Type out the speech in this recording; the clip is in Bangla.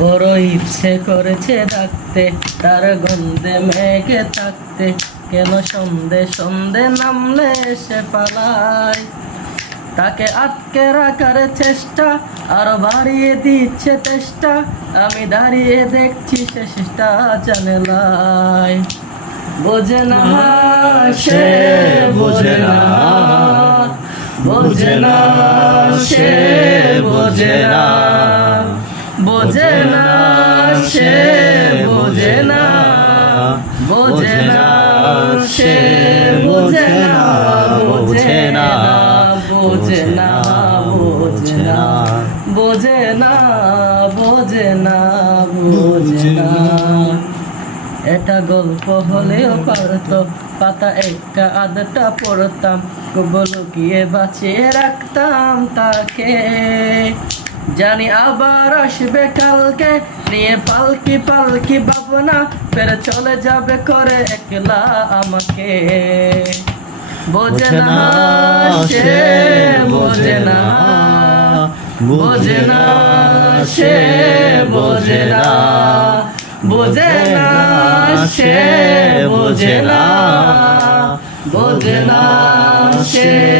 বড় ইচ্ছে করেছে ডাকতে, তার গন্ধে মেঘে থাকতে কেন সন্ধে সন্ধে নামলে সে পালায়? তাকে আটকে রাখার চেষ্টা, আরও বাড়িয়ে দিচ্ছে চেষ্টা আমি দাঁড়িয়ে দেখছি সে চেষ্টা জানেলাই বোঝে না সে, বোঝে না। বোঝে না সে, বোঝে না। বোঝে না সে বোঝে না বোঝে না সে বোঝে না বোঝে না বোঝে না বোঝে না বোঝে না বোঝে না বোঝে না এটা গল্প হলেও পারতো, পাতা একটা আধটা পড়তাম বলো গিয়ে বাঁচিয়ে রাখতাম তাকে। জানি আবার আসবে কালকে। নিয়ে পালকি পালকি ভাবনা ফের চলে যাবে করে একলা আমাকে। বোঝে না সে বোঝে না। বোঝে না সে বোঝে না। বোঝে না সে বোঝে না। বোঝে না সে।